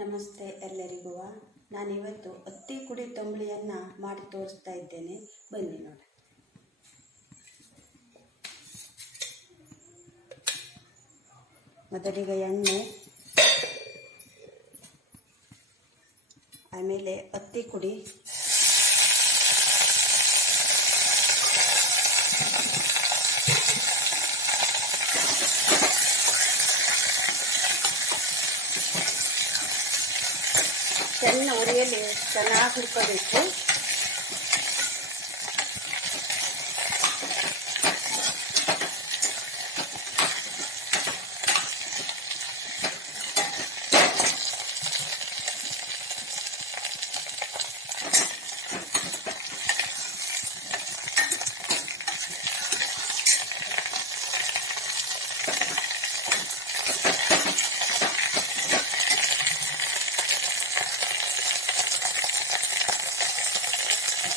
ನಮಸ್ತೆ ಎಲ್ಲರಿಗೂ. ನಾನಿವತ್ತು ಅತ್ತಿ ಕುಡಿ ತಂಬಳಿಯನ್ನು ಮಾಡಿ ತೋರಿಸ್ತಾ ಇದ್ದೇನೆ, ಬನ್ನಿ ನೋಡಿ. ಮೊದಲಿಗೆ ಎಣ್ಣೆ, ಆಮೇಲೆ ಅತ್ತಿ ಕುಡಿ, ಸಣ್ಣ ಉರಿಯಲ್ಲಿ ಚೆನ್ನಾಗಿ ಹುರ್ಕೋಬೇಕು.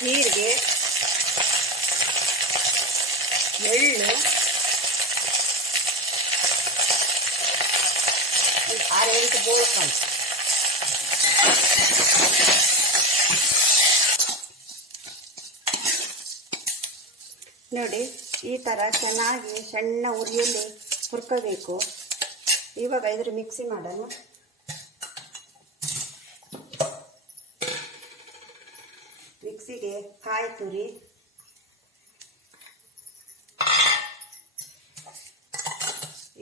ಜೀರಿಗೆ, ಎಳ್ಳು, 6-8 ಬೋಳ್ಕೊಂಡು ನೋಡಿ, ಈ ಥರ ಚೆನ್ನಾಗಿ ಸಣ್ಣ ಉರಿಯಲ್ಲಿ ಹುರ್ಕೋಬೇಕು. ಇವಾಗ ಇದ್ರ ಮಿಕ್ಸಿ ಮಾಡೋಣ. ಮಿಕ್ಸಿಗೆ ಕಾಯಿ ತುರಿ,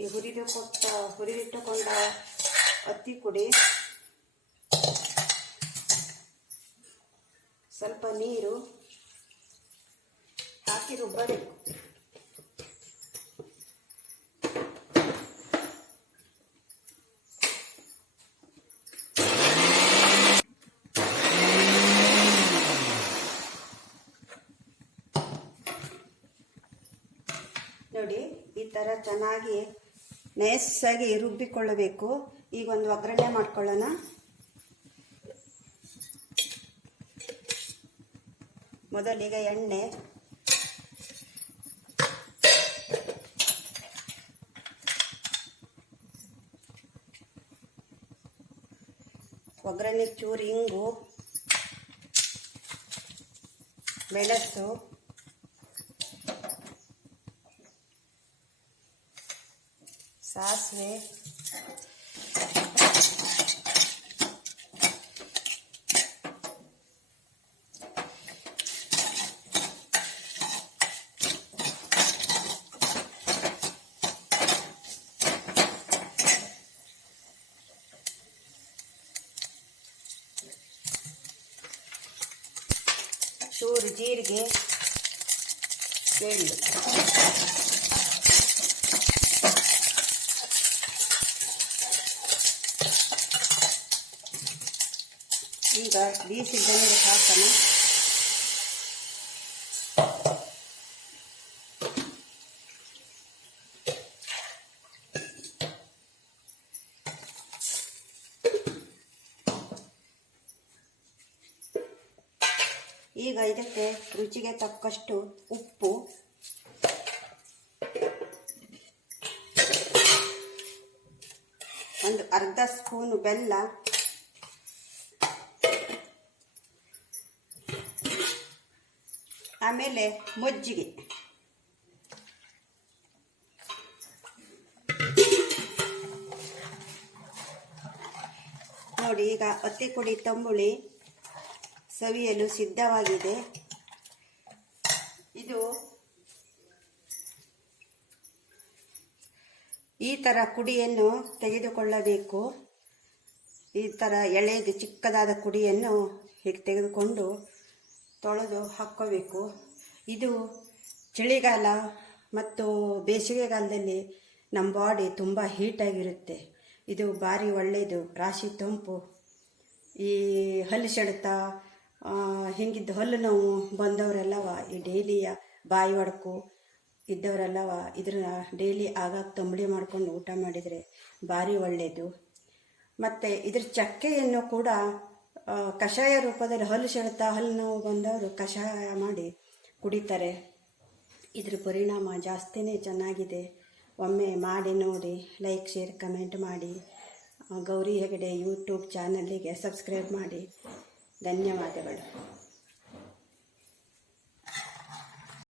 ಈ ಹುರಿದಿಟ್ಟುಕೊಂಡ ಅತ್ತಿ ಕುಡಿ, ಸ್ವಲ್ಪ ನೀರು ಹಾಕಿ ರುಬ್ಬಬೇಕು. ನೋಡಿ, ಈ ಥರ ಚೆನ್ನಾಗಿ ನೈಸಾಗಿ ರುಬ್ಬಿಕೊಳ್ಳಬೇಕು. ಈಗ ಒಂದು ಒಗ್ಗರಣೆ ಮಾಡ್ಕೊಳ್ಳೋಣ. ಮೊದಲಿಗೆ ಎಣ್ಣೆ, ಒಗ್ಗರಣೆ ಚೂರು ಇಂಗು, ಮೆಣಸು, ಸಾಸಿವೆ, ಚೂರು ಜೀರಿಗೆ, ಎಳ್ಳು. ಈಗ ಬೀಸಿದ ನೀರು ಹಾಕೋಣ. ಈಗ ಇದಕ್ಕೆ ರುಚಿಗೆ ತಕ್ಕಷ್ಟು ಉಪ್ಪು, ಒಂದು ಅರ್ಧ ಸ್ಪೂನು ಬೆಲ್ಲ, ಆಮೇಲೆ ಮಜ್ಜಿಗೆ. ನೋಡಿ, ಈಗ ಅತ್ತಿ ಕುಡಿ ತಂಬುಳಿ ಸವಿಯಲು ಸಿದ್ಧವಾಗಿದೆ. ಇದು ಈ ಥರ ಕುಡಿಯನ್ನು ತೆಗೆದುಕೊಳ್ಳಬೇಕು. ಈ ಥರ ಎಳೆದು ಚಿಕ್ಕದಾದ ಕುಡಿಯನ್ನು ಹೀಗೆ ತೆಗೆದುಕೊಂಡು ತೊಳೆದು ಹಾಕ್ಕೋಬೇಕು. ಇದು ಚಳಿಗಾಲ ಮತ್ತು ಬೇಸಿಗೆಗಾಲದಲ್ಲಿ ನಮ್ಮ ಬಾಡಿ ತುಂಬ ಹೀಟಾಗಿರುತ್ತೆ. ಇದು ಭಾರಿ ಒಳ್ಳೆಯದು. ರಾಶಿ ತಂಪು, ಈ ಹಲ್ಲು ಸೆಳೆತ, ಹಿಂಗಿದ್ದು ಹಲ್ಲು ನೋವು ಬಂದವರೆಲ್ಲವ, ಈ ಡೈಲಿಯ ಬಾಯಿ ಒಡಕು ಇದ್ದವರೆಲ್ಲವ ಇದನ್ನ ಡೈಲಿ ಆಗಾಗ ತಂಬಳಿ ಮಾಡ್ಕೊಂಡು ಊಟ ಮಾಡಿದರೆ ಭಾರಿ ಒಳ್ಳೆಯದು. ಮತ್ತು ಇದ್ರ ಚಕ್ಕೆಯನ್ನು ಕೂಡ ಕಷಾಯ ರೂಪದಲ್ಲಿ ಹಲ್ಲು ಸೆಳೆತ, ಹಲ್ಲು ನೋವು ಬಂದವರು ಕಷಾಯ ಮಾಡಿ ಕುಡಿತಾರೆ. ಇದ್ರ ಪರಿಣಾಮ ಜಾಸ್ತಿನೇ ಚೆನ್ನಾಗಿದೆ. ಒಮ್ಮೆ ಮಾಡಿ ನೋಡಿ. ಲೈಕ್, ಶೇರ್, ಕಮೆಂಟ್ ಮಾಡಿ. ಗೌರಿ ಹೆಗಡೆ ಯೂಟ್ಯೂಬ್ ಚಾನಲ್ಲಿಗೆ ಸಬ್ಸ್ಕ್ರೈಬ್ ಮಾಡಿ. ಧನ್ಯವಾದಗಳು.